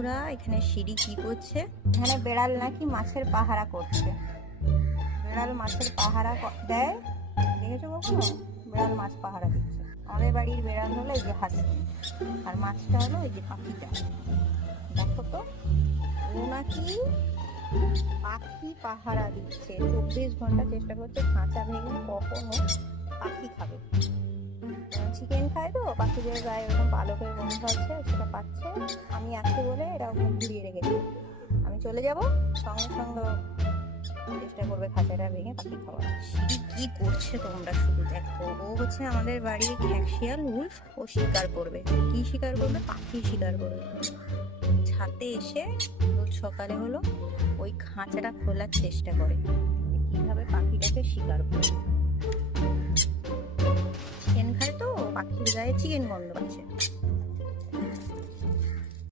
বন্ধুরা, এখানে সিঁড়ি কি করছে? এখানে বেড়াল নাকি মাছের পাহারা করছে। বেড়াল মাছের পাহারা দেয়, দেখেছো কখনো? বেড়াল মাছ পাহারা দিচ্ছে। আমাদের বাড়ির বেড়াল হলো এই যে হাসি, আর মাছটা হলো এই যে পাখিটা। দেখো তো, ও নাকি পাখি পাহারা দিচ্ছে। 24 ঘন্টা চেষ্টা করছে খাঁচা ভেঙে কখনো পাখি খাবে। চিকেন খায় তো, পাখিদের গায়ে ওরকম পালকের গন্ধ আছে, সেটা পাচ্ছে। আমি আছি বলে এরা মুখ ঘুরিয়ে রেখেছে। আমি চলে যাব, সঙ্গে সঙ্গে চেষ্টা করবে খাঁচাটা ভেঙে পাখি খাওয়ার। কি করছে তোমরা শুধু দেখো। ও হচ্ছে আমাদের বাড়ির খ্যাকশিয়াল উলফ। ও শিকার করবে। কি শিকার করবে? পাখি শিকার করবে। ছাদে এসে রোজ সকালে হলো ওই খাঁচাটা খোলার চেষ্টা করে, কিভাবে পাখিটাকে শিকার করবে। চিকেন খায় তো, পাখির গায়ে চিকেন গন্ধ আছে।